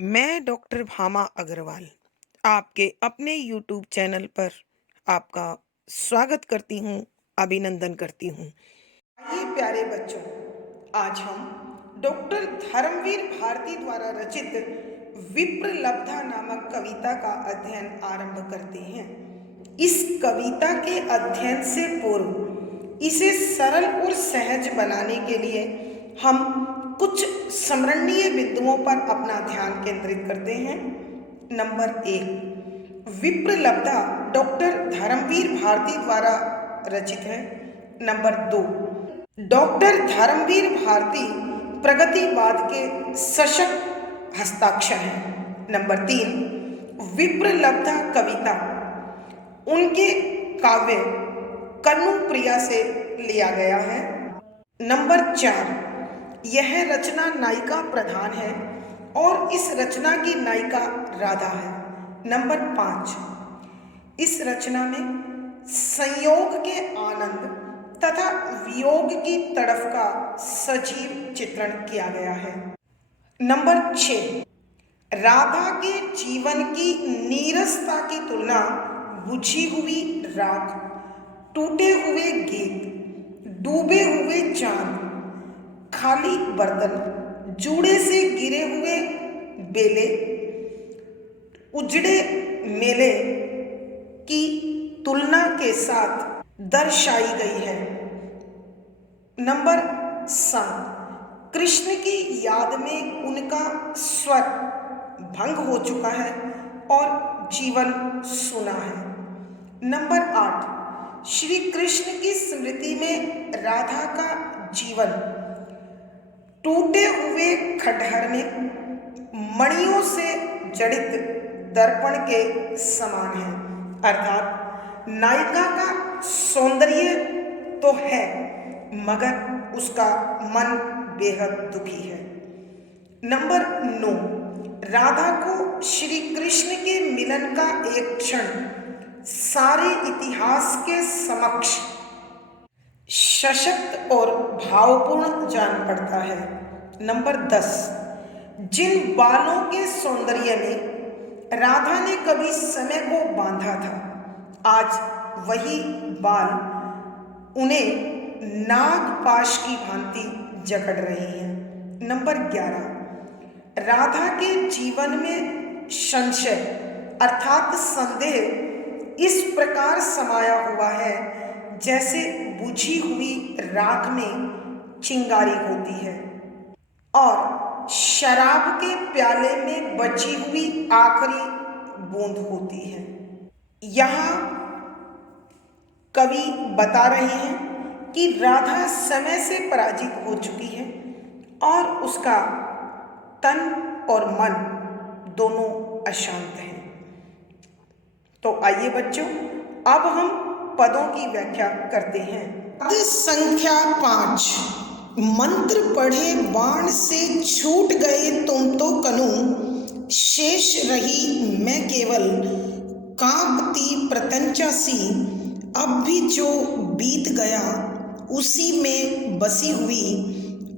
मैं डॉक्टर भामा अग्रवाल आपके अपने यूट्यूब चैनल पर आपका स्वागत करती हूँ, अभिनंदन करती हूँ। आइए प्यारे बच्चों, आज हम डॉक्टर धर्मवीर भारती द्वारा रचित विप्रलब्धा नामक कविता का अध्ययन आरंभ करते हैं। इस कविता के अध्ययन से पूर्व इसे सरल और सहज बनाने के लिए हम कुछ स्मरणीय बिंदुओं पर अपना ध्यान केंद्रित करते हैं। नंबर 1, विप्रलब्धा डॉक्टर धर्मवीर भारती द्वारा रचित है। नंबर 2, डॉक्टर धर्मवीर भारती प्रगतिवाद के सशक्त हस्ताक्षर हैं। नंबर 3, विप्रलब्धा कविता उनके काव्य कन्नुप्रिया से लिया गया है। नंबर 4, यह रचना नायिका प्रधान है और इस रचना की नायिका राधा है। नंबर 5, इस रचना में संयोग के आनंद तथा वियोग की तड़फ का सजीव चित्रण किया गया है। नंबर 6, राधा के जीवन की नीरसता की तुलना बुझी हुई राख, टूटे हुए गीत, डूबे हुए चांद, खाली बर्तन, जूड़े से गिरे हुए बेले, उजड़े मेले की तुलना के साथ दर्शाई गई है। नंबर 7, कृष्ण की याद में उनका स्वर भंग हो चुका है और जीवन सूना है। नंबर 8, श्री कृष्ण की स्मृति में राधा का जीवन टूटे हुए खंडहर में मणियों से जड़ित दर्पण के समान है, अर्थात नायिका का सौंदर्य तो है मगर उसका मन बेहद दुखी है। नंबर 9, राधा को श्री कृष्ण के मिलन का एक क्षण सारे इतिहास के समक्ष सशक्त और भावपूर्ण जान पड़ता है। नंबर 10, जिन बालों के सौंदर्य में राधा ने कभी समय को बांधा था, आज वही बाल उन्हें नागपाश की भांति जकड़ रहे हैं। नंबर 11, राधा के जीवन में संशय अर्थात संदेह इस प्रकार समाया हुआ है जैसे बुझी हुई राख में चिंगारी होती है और शराब के प्याले में बची हुई आखिरी बूंद होती है। यहाँ कवि बता रहे हैं कि राधा समय से पराजित हो चुकी है और उसका तन और मन दोनों अशांत हैं। तो आइए बच्चों, अब हम पदों की व्याख्या करते हैं। पद संख्या 5, मंत्र पढ़े बाण से छूट गए तुम तो कनु, शेष रही मैं केवल कांपती प्रतंचा सी, अब भी जो बीत गया उसी में बसी हुई,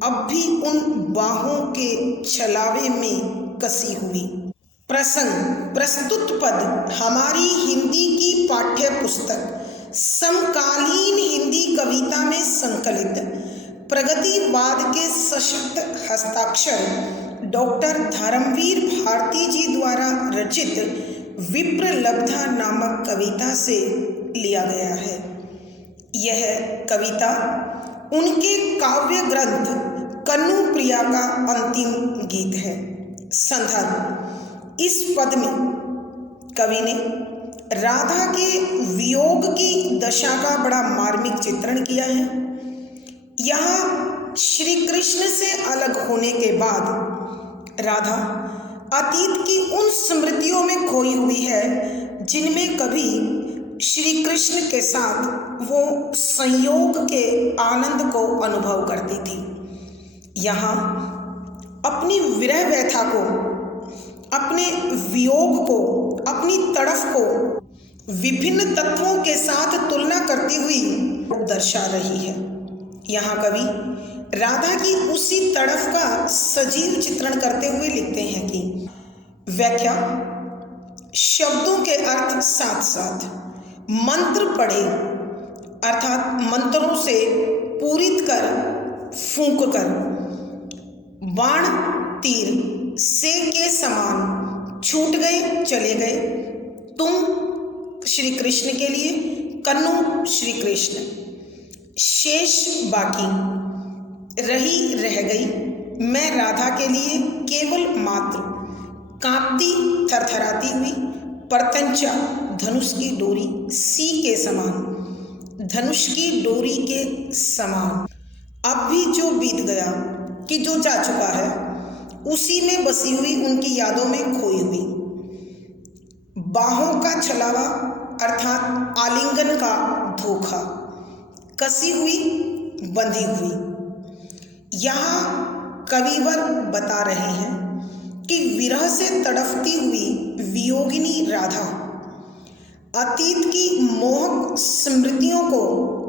अब भी उन बाहों के छलावे में कसी हुई। प्रसंग, प्रस्तुत पद हमारी हिंदी की पाठ्य पुस्तक समकालीन हिंदी कविता में संकलित प्रगतिवाद के सशक्त हस्ताक्षर डॉक्टर धर्मवीर भारती जी द्वारा रचित विप्रलब्धा नामक कविता से लिया गया है। यह कविता उनके काव्य ग्रंथ कन्नुप्रिया का अंतिम गीत है। संदर्भ, इस पद में कवि ने राधा के वियोग की दशा का बड़ा मार्मिक चित्रण किया है। यहाँ श्री कृष्ण से अलग होने के बाद राधा अतीत की उन स्मृतियों में खोई हुई है जिनमें कभी श्री कृष्ण के साथ वो संयोग के आनंद को अनुभव करती थी। यहाँ अपनी विरह व्यथा को, अपने वियोग को, अपनी तड़फ को विभिन्न तत्वों के साथ तुलना करती हुई दर्शा रही है। यहाँ कवि राधा की उसी तड़फ का सजीव चित्रण करते हुए लिखते हैं कि व्याख्या। शब्दों के अर्थ साथ साथ मंत्र पढ़े अर्थात मंत्रों से पूरित कर, फूंक कर, बाण तीर से के समान छूट गए, चले गए। तुम श्री कृष्ण के लिए, कन्नू श्री कृष्ण, शेष बाकी, रही रह गई, मैं राधा के लिए केवल मात्र, कांपती थरथराती हुई, प्रत्यंचा धनुष की डोरी, सी के समान, धनुष की डोरी के समान। अब भी जो बीत गया कि जो जा चुका है, उसी में बसी हुई, उनकी यादों में खोई हुई, बाहों का छलावा अर्थात आलिंगन का धोखा, कसी हुई, बंधी हुई। यहाँ कविवर बता रहे हैं कि विरह से तड़फती हुई वियोगिनी राधा अतीत की मोहक स्मृतियों को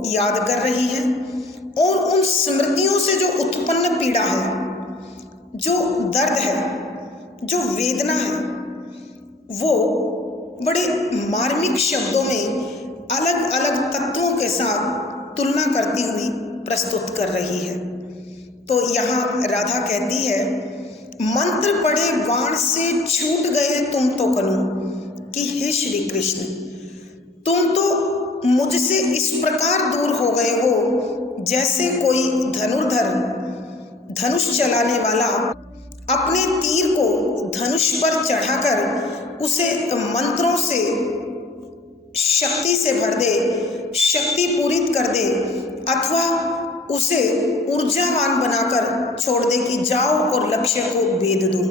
याद कर रही है और उन स्मृतियों से जो उत्पन्न पीड़ा है, जो दर्द है, जो वेदना है, वो बड़े मार्मिक शब्दों में अलग अलग तत्वों के साथ तुलना करती हुई प्रस्तुत कर रही है। तो यहाँ राधा कहती है, मंत्र पढ़े बाण से छूट गए तुम तो कनु, कि हे श्री कृष्ण, तुम तो मुझसे इस प्रकार दूर हो गए हो जैसे कोई धनुर्धर, धनुष चलाने वाला अपने तीर को धनुष पर चढ़ाकर उसे मंत्रों से शक्ति से भर दे, शक्ति पूरित कर दे, अथवा उसे ऊर्जावान बनाकर छोड़ दे कि जाओ और लक्ष्य को भेद दो।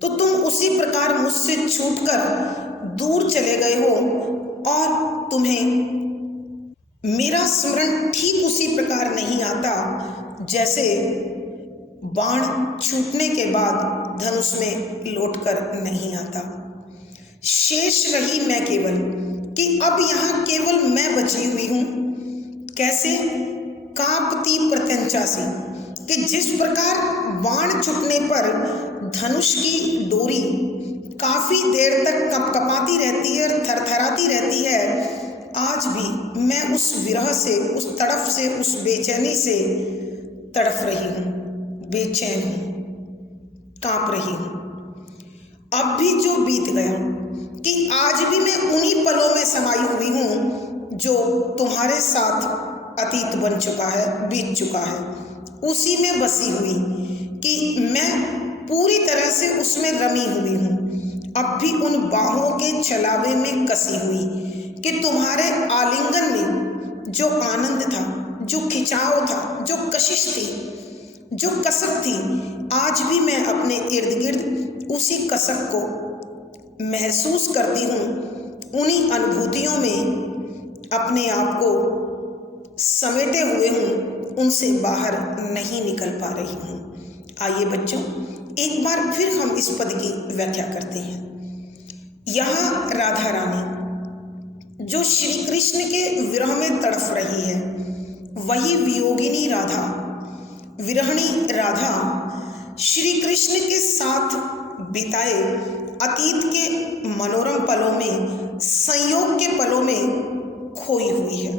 तो तुम उसी प्रकार मुझसे छूटकर दूर चले गए हो और तुम्हें मेरा स्मरण ठीक उसी प्रकार नहीं आता जैसे बाण छूटने के बाद धनुष में लौटकर नहीं आता। शेष रही मैं केवल, कि अब यहाँ केवल मैं बची हुई हूँ। कैसे? कांपती प्रत्यंचा से, कि जिस प्रकार बाण छूटने पर धनुष की डोरी काफी देर तक कपकपाती रहती है और थरथराती रहती है, आज भी मैं उस विरह से, उस तड़फ से, उस बेचैनी से तड़फ रही हूँ, बेचैन हूँ, कांप रही हूँ। अब भी जो बीत गया, कि आज भी मैं उन्हीं पलों में समाई हुई हूँ जो तुम्हारे साथ अतीत बन चुका है, बीत चुका है, उसी में बसी हुई, कि मैं पूरी तरह से उसमें रमी हुई हूँ। अब भी उन बाहों के छलावे में कसी हुई, कि तुम्हारे आलिंगन में जो आनंद था, जो खिंचाव था, जो कशिश थी, जो कसक थी, आज भी मैं अपने इर्द गिर्द उसी कसक को महसूस करती हूँ। उन्हीं अनुभूतियों में अपने आप को समेटे हुए हूँ, उनसे बाहर नहीं निकल पा रही हूँ। आइए बच्चों, एक बार फिर हम इस पद की व्याख्या करते हैं। यहाँ राधा रानी जो श्री कृष्ण के विरह में तड़फ रही है, वही वियोगिनी राधा, विरहणी राधा श्री कृष्ण के साथ बिताए अतीत के मनोरम पलों में, संयोग के पलों में खोई हुई है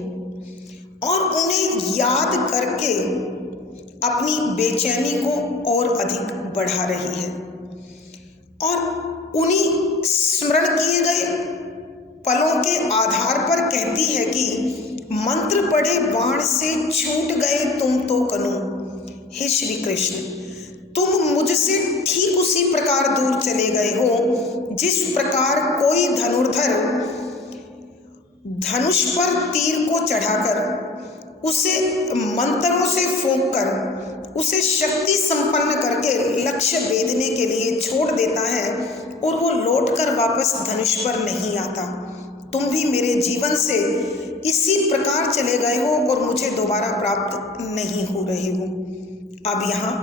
और उन्हें याद करके अपनी बेचैनी को और अधिक बढ़ा रही है और उन्हीं स्मरण किए गए पलों के आधार पर कहती है कि मंत्र पढ़े बाण से छूट गए तुम तो कनु, हे श्री कृष्ण, तुम मुझसे ठीक उसी प्रकार दूर चले गए हो जिस प्रकार कोई धनुर्धर धनुष पर तीर को चढ़ाकर उसे मंत्रों से फूंक कर उसे शक्ति संपन्न करके लक्ष्य भेदने के लिए छोड़ देता है और वो लौटकर वापस धनुष पर नहीं आता। तुम भी मेरे जीवन से इसी प्रकार चले गए हो और मुझे दोबारा प्राप्त नहीं हो रहे हो। अब यहाँ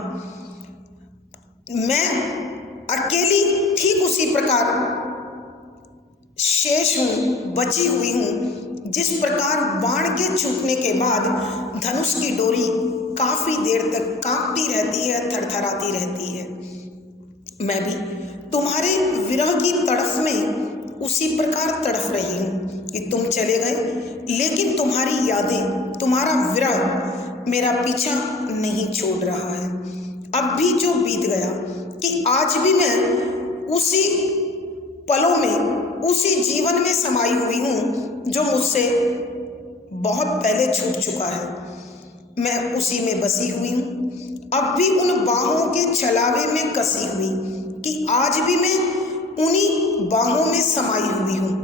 मैं अकेली ठीक उसी प्रकार शेष हूँ, बची हुई हूँ, जिस प्रकार बाण के छूटने के बाद धनुष की डोरी काफी देर तक कांपती रहती है, थरथराती रहती है। मैं भी तुम्हारे विरह की तड़फ में उसी प्रकार तड़फ रही हूँ कि तुम चले गए, लेकिन तुम्हारी यादें, तुम्हारा विरह मेरा पीछा नहीं छोड़ रहा है। अब भी जो बीत गया कि आज भी मैं उसी पलों में, उसी जीवन में समाई हुई हूँ जो मुझसे बहुत पहले छूट चुका है। मैं उसी में बसी हुई हूँ, अब भी उन बाहों के छलावे में कसी हुई कि आज भी मैं उन्हीं बाहों में समाई हुई हूँ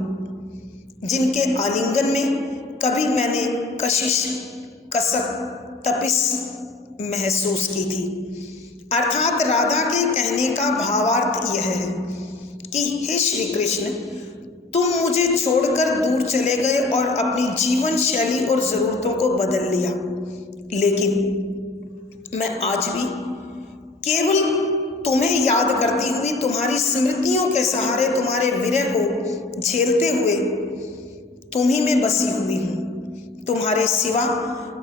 जिनके आलिंगन में कभी मैंने कशिश, कसक, तपिश महसूस की थी। अर्थात राधा के कहने का भावार्थ यह है कि हे श्री कृष्ण, तुम मुझे छोड़कर दूर चले गए और अपनी जीवन शैली और ज़रूरतों को बदल लिया, लेकिन मैं आज भी केवल तुम्हें याद करती हुई, तुम्हारी स्मृतियों के सहारे, तुम्हारे विरह को झेलते हुए तुम्ही में बसी हुई हूँ। तुम्हारे सिवा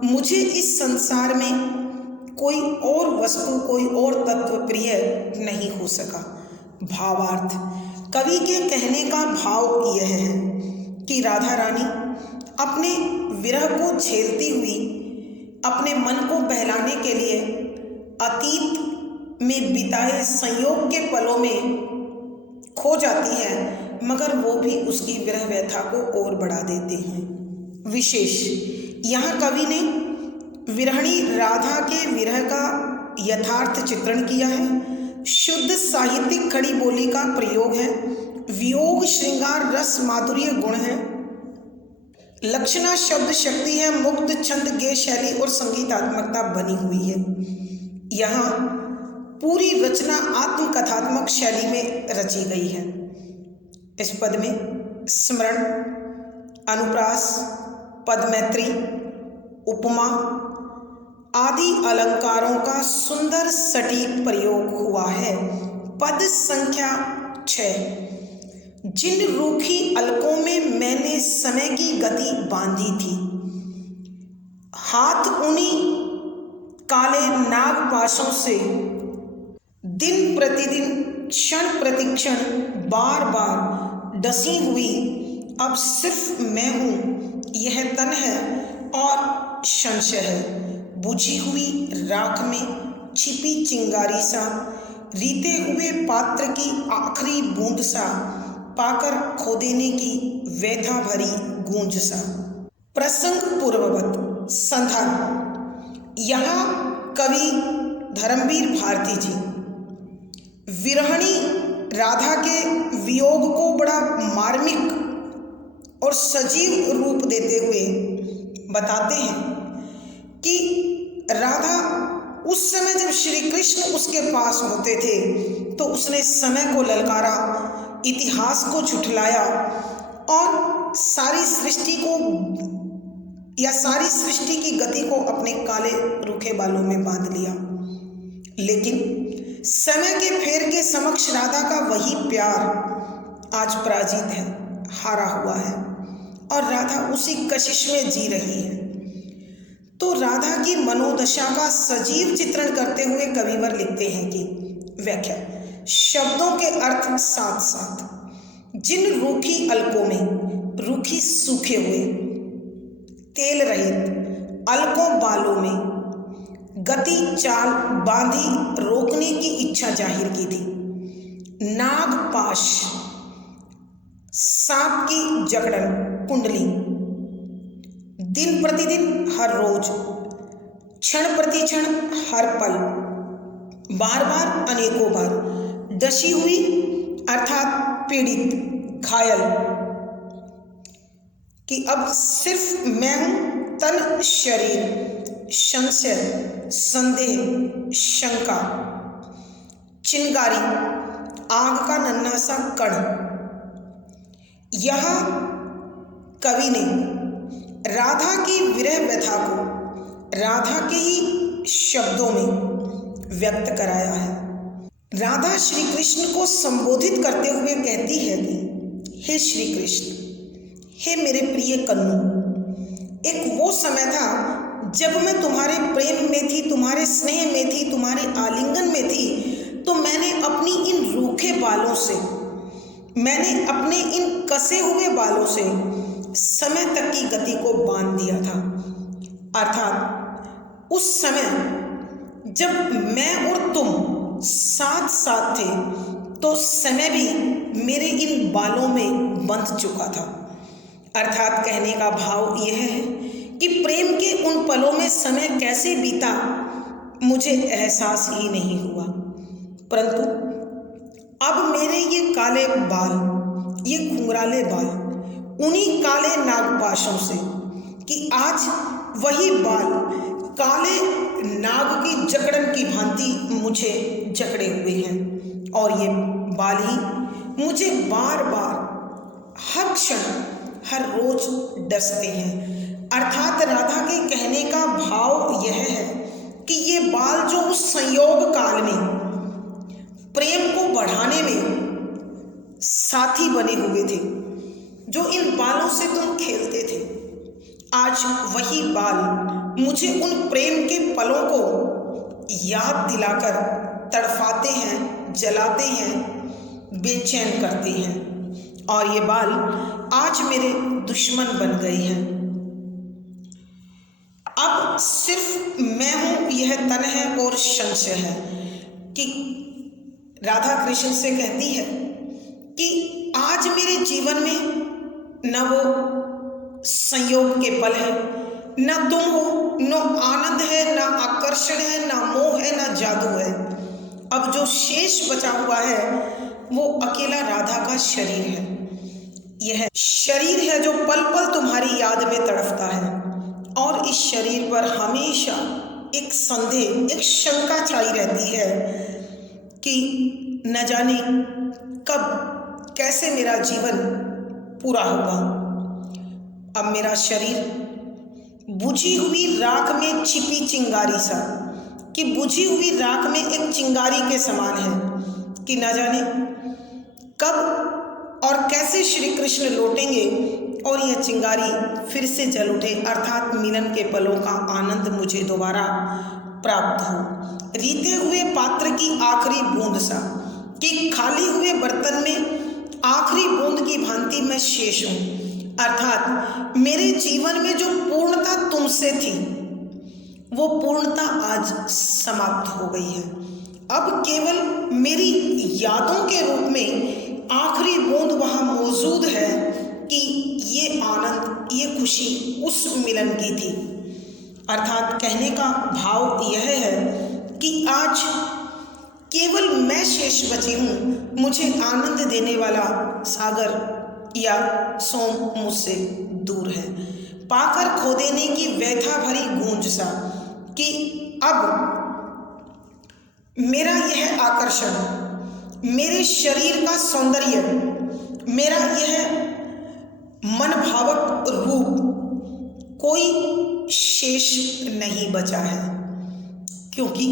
मुझे इस संसार में कोई और वस्तु, कोई और तत्व प्रिय नहीं हो सका। भावार्थ, कवि के कहने का भाव यह है कि राधा रानी अपने विरह को झेलती हुई अपने मन को बहलाने के लिए अतीत में बिताए संयोग के पलों में खो जाती है, मगर वो भी उसकी विरह व्यथा को और बढ़ा देते हैं। विशेष यहाँ कवि ने विरहणी राधा के विरह का यथार्थ चित्रण किया है। शुद्ध साहित्यिक खड़ी बोली का प्रयोग है। वियोग, श्रृंगार, रस, माधुर्य गुण है। लक्षणा शब्द शक्ति है। मुक्त छंद, गेय शैली और संगीतात्मकता बनी हुई है। यहाँ पूरी रचना आत्मकथात्मक शैली में रची गई है। इस पद में स्मरण, अनुप्रास, पदमैत्री, उपमा आदि अलंकारों का सुंदर सटीक प्रयोग हुआ है। पद संख्या 6। जिन रूखी अलकों में मैंने समय की गति बांधी थी, हाथ उन्हीं काले नागपाशों से दिन प्रतिदिन, क्षण प्रतिक्षण, बार बार डसी हुई अब सिर्फ मैं हूँ। यह तन है और संशय है। बुझी हुई राख में छिपी चिंगारी सा, रीते हुए पात्र की आखिरी बूंद सा, पाकर खो देने की व्यथा भरी गूंज सा। प्रसंग पूर्ववत संधान। यहाँ कवि धर्मवीर भारती जी विरहणी राधा के वियोग को बड़ा मार्मिक और सजीव रूप देते हुए बताते हैं कि राधा उस समय जब श्री कृष्ण उसके पास होते थे तो उसने समय को ललकारा, इतिहास को झुठलाया और सारी सृष्टि को या सारी सृष्टि की गति को अपने काले रूखे बालों में बांध लिया। लेकिन समय के फेर के समक्ष राधा का वही प्यार आज पराजित है, हारा हुआ है और राधा उसी कशिश में जी रही है। तो राधा की मनोदशा का सजीव चित्रण करते हुए कविवर लिखते हैं कि व्याख्या, शब्दों के अर्थ साथ साथ जिन रूखी अलकों में, रूखी सूखे हुए तेल रहित अलकों बालों में गति चाल बांधी रोकने की इच्छा जाहिर की थी। नागपाश, सांप की जकड़न, कुंडली, दिन प्रतिदिन, हर रोज, क्षण प्रतिक्षण, हर पल, बार बार, अनेकों बार डसी हुई अर्थात पीड़ित, घायल कि अब सिर्फ मैं हूं। तन, शरीर, संशय, संदेह, शंका, चिंगारी, आग का नन्हा सा कण। यहाँ कवि ने राधा की विरह व्यथा को राधा के ही शब्दों में व्यक्त कराया है। राधा श्री कृष्ण को संबोधित करते हुए कहती है कि हे श्री कृष्ण, हे मेरे प्रिय कन्नू, एक वो समय था जब मैं तुम्हारे प्रेम में थी, तुम्हारे स्नेह में थी, तुम्हारे आलिंगन में थी, तो मैंने अपनी इन रूखे बालों से, मैंने अपने इन कसे हुए बालों से समय तक की गति को बांध दिया था। अर्थात उस समय जब मैं और तुम साथ साथ थे तो समय भी मेरे इन बालों में बंध चुका था। अर्थात कहने का भाव यह है कि प्रेम के उन पलों में समय कैसे बीता मुझे एहसास ही नहीं हुआ, परंतु अब मेरे ये काले बाल, ये घुंघराले बाल, उन्हीं काले नागपाशों से कि आज वही बाल काले नाग की जकड़न की भांति मुझे जकड़े हुए हैं और ये बाल ही मुझे बार बार हर क्षण हर रोज डसते हैं। अर्थात राधा के कहने का भाव यह है कि ये बाल जो उस संयोग काल में प्रेम को बढ़ाने में साथी बने हुए थे, जो इन बालों से तुम खेलते थे, आज वही बाल मुझे उन प्रेम के पलों को याद दिलाकर तड़फाते हैं, जलाते हैं, बेचैन करते हैं और ये बाल आज मेरे दुश्मन बन गए हैं। अब सिर्फ मैं हूँ यह तन है और संशय है कि राधा कृष्ण से कहती है कि आज मेरे जीवन में न वो संयोग के पल है, न तुम हो, न आनंद है, न आकर्षण है, न मोह है, न जादू है। अब जो शेष बचा हुआ है वो अकेला राधा का शरीर है। यह शरीर है जो पल पल तुम्हारी याद में तड़फता है और इस शरीर पर हमेशा एक संदेह, एक शंका छाई रहती है कि न जाने कब कैसे मेरा जीवन पूरा होगा। अब मेरा शरीर बुझी हुई राख में छिपी चिंगारी सा, कि बुझी हुई राख में एक चिंगारी के समान है कि न जाने कब और कैसे श्री कृष्ण लौटेंगे और यह चिंगारी फिर से जल उठे, अर्थात मिलन के पलों का आनंद मुझे दोबारा प्राप्त हो। रीते हुए पात्र की आखिरी बूंद सा, कि खाली हुए बर्तन में आखिरी बूंद की भांति मैं शेष हूँ। अर्थात मेरे जीवन में जो पूर्णता तुमसे थी वो पूर्णता आज समाप्त हो गई है। अब केवल मेरी यादों के रूप में आखिरी बूंद वहाँ मौजूद है कि ये आनंद, ये खुशी उस मिलन की थी। अर्थात कहने का भाव यह है कि आज केवल मैं शेष बची हूँ, मुझे आनंद देने वाला सागर या सोम मुझसे दूर है। पाकर खो देने की व्यथा भरी गूंज सा, कि अब मेरा यह आकर्षण, मेरे शरीर का सौंदर्य, मेरा यह मन भावक रूप कोई शेष नहीं बचा है। क्योंकि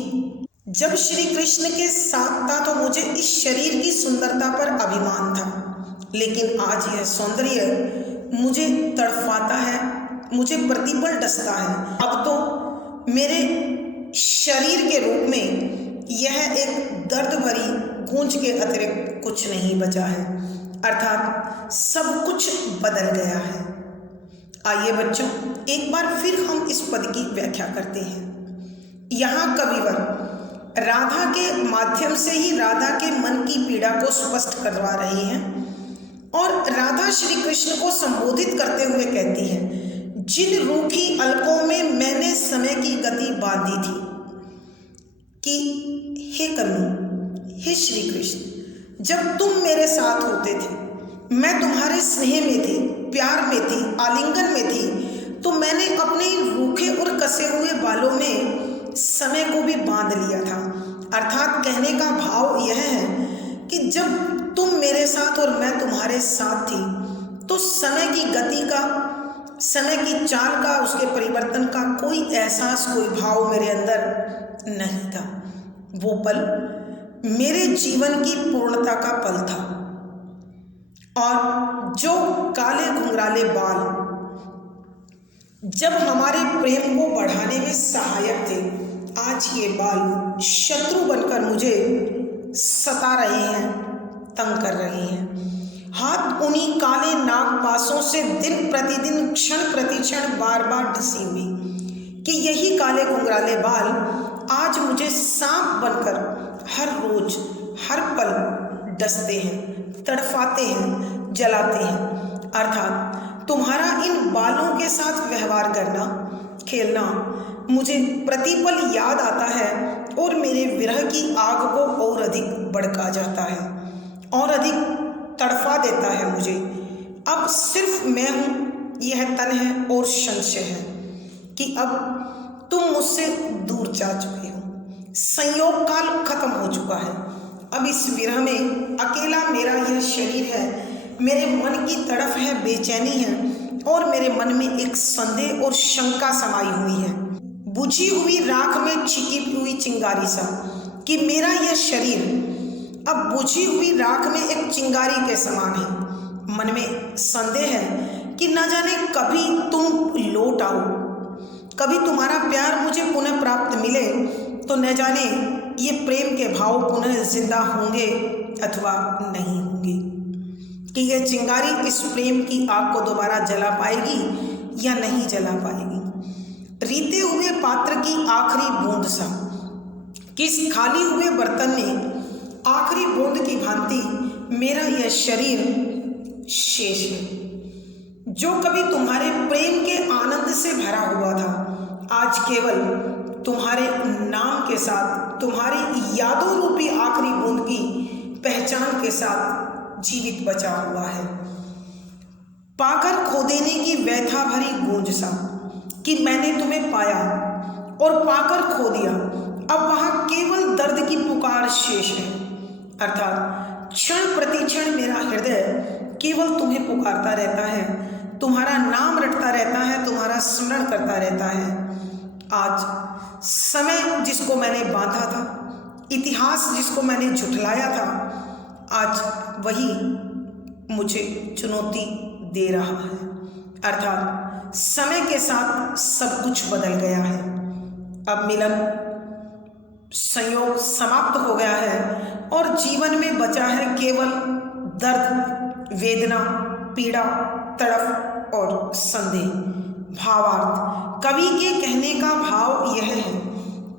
जब श्री कृष्ण के साथ था तो मुझे इस शरीर की सुंदरता पर अभिमान था, लेकिन आज यह सौंदर्य मुझे तड़फाता है, मुझे प्रतिपल डसता है। अब तो मेरे शरीर के रूप में यह एक दर्द भरी गूंज के अतिरिक्त कुछ नहीं बचा है। अर्थात सब कुछ बदल गया है। आइए बच्चों, एक बार फिर हम इस पद की व्याख्या करते हैं। यहाँ कविवर राधा के माध्यम से ही राधा के मन की पीड़ा को स्पष्ट करवा रही हैं और राधा श्री कृष्ण को संबोधित करते हुए कहती है, जिन रूखी अलकों में मैंने समय की गति बांधी थी, कि हे कन्हु, हे श्री कृष्ण, जब तुम मेरे साथ होते थे, मैं तुम्हारे स्नेह में थी, प्यार में थी, आलिंगन में थी, तो मैंने अपने रूखे और कसे हुए बालों में समय को भी बांध लिया था। अर्थात कहने का भाव यह है कि जब तुम मेरे साथ और मैं तुम्हारे साथ थी तो समय की गति का, समय की चाल का, उसके परिवर्तन का कोई एहसास, कोई भाव मेरे अंदर नहीं था। वो पल मेरे जीवन की पूर्णता का पल था और जो काले घुंघराले बाल जब हमारे प्रेम को बढ़ाने में सहायक थे, आज ये बाल शत्रु बनकर मुझे सता रहे हैं, तंग कर रहे हैं। हाथ उन्हीं काले नागपाशों से दिन प्रतिदिन क्षण प्रतिक्षण बार बार डसी हुई कि यही काले घुंघराले बाल आज मुझे सांप बनकर हर रोज हर पल डसते हैं, तड़फाते हैं, जलाते हैं। अर्थात तुम्हारा इन बालों के साथ व्यवहार करना, खेलना मुझे प्रतिपल याद आता है और मेरे विरह की आग को और अधिक भड़का जाता है और अधिक तड़फा देता है मुझे। अब सिर्फ मैं हूँ, यह तन है और संशय है कि अब तुम मुझसे दूर जा चुके हो। संयोग काल खत्म हो चुका है। अब इस विरह में अकेला मेरा यह शरीर है, मेरे मन की तड़फ है, बेचैनी है और मेरे मन में एक संदेह और शंका समाई हुई है, बुझी हुई राख में छिपी हुई चिंगारी सा कि मेरा यह शरीर अब बुझी हुई राख में एक चिंगारी के समान है। मन में संदेह है कि न जाने कभी तुम लौट आओ, कभी तुम्हारा प्यार मुझे पुनः प्राप्त मिले तो न जाने ये प्रेम के भाव पुनः जिंदा होंगे अथवा नहीं होंगे, कि यह चिंगारी इस प्रेम की आग को दोबारा जला पाएगी या नहीं जला पाएगी। रीते हुए पात्र की आखिरी बूंद सा, किस खाली हुए बर्तन में आखिरी बूंद की भांति मेरा यह शरीर शेष है, जो कभी तुम्हारे प्रेम के आनंद से भरा हुआ था, आज केवल तुम्हारे नाम के साथ, तुम्हारी यादों रूपी आखिरी बूंद की पहचान के साथ जीवित बचा हुआ है। पाकर खो देने की व्यथा भरी गूंज सा कि मैंने तुम्हें पाया और पाकर खो दिया, अब वहां केवल दर्द की पुकार शेष है। अर्थात क्षण प्रतिक्षण मेरा हृदय केवल तुम्हें पुकारता रहता है, तुम्हारा नाम रटता रहता है, तुम्हारा स्मरण करता रहता है। आज समय जिसको मैंने बांधा था, इतिहास जिसको मैंने झुठलाया था, आज वही मुझे चुनौती दे रहा है। अर्थात समय के साथ सब कुछ बदल गया है। अब मिलन संयोग समाप्त हो गया है और जीवन में बचा है केवल दर्द, वेदना, पीड़ा, तड़प और संदेह। भावार्थ कवि के कहने का भाव यह है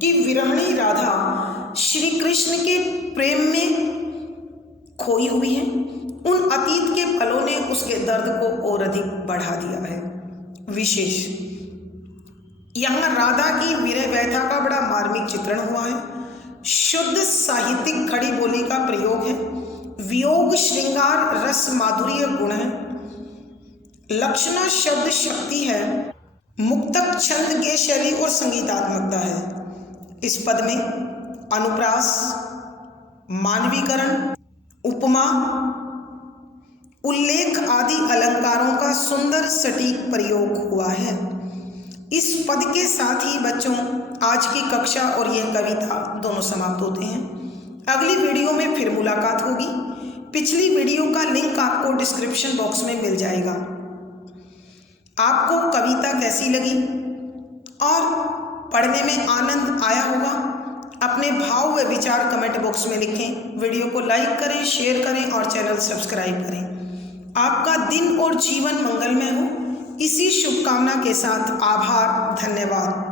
कि विरहिणी राधा श्री कृष्ण के प्रेम में खोई हुई है। उन अतीत के पलों ने उसके दर्द को और अधिक बढ़ा दिया है। विशेष यहाँ राधा की विरह व्यथा का बड़ा मार्मिक चित्रण हुआ है। शुद्ध साहित्यिक खड़ी बोली का प्रयोग है। वियोग श्रृंगार रस माधुर्य गुण है। लक्षणा शब्द शक्ति है। मुक्तक छंद गे शैली और संगीतात्मकता है। इस पद में अनुप्रास, मानवीकरण, उपमा, उल्लेख आदि अलंकारों का सुंदर सटीक प्रयोग हुआ है। इस पद के साथ ही बच्चों आज की कक्षा और यह कविता दोनों समाप्त होते हैं। अगली वीडियो में फिर मुलाकात होगी। पिछली वीडियो का लिंक आपको डिस्क्रिप्शन बॉक्स में मिल जाएगा। आपको कविता कैसी लगी और पढ़ने में आनंद आया होगा? अपने भाव व विचार कमेंट बॉक्स में लिखें। वीडियो को लाइक करें, शेयर करें और चैनल सब्सक्राइब करें। आपका दिन और जीवन मंगलमय हो, इसी शुभकामना के साथ आभार, धन्यवाद।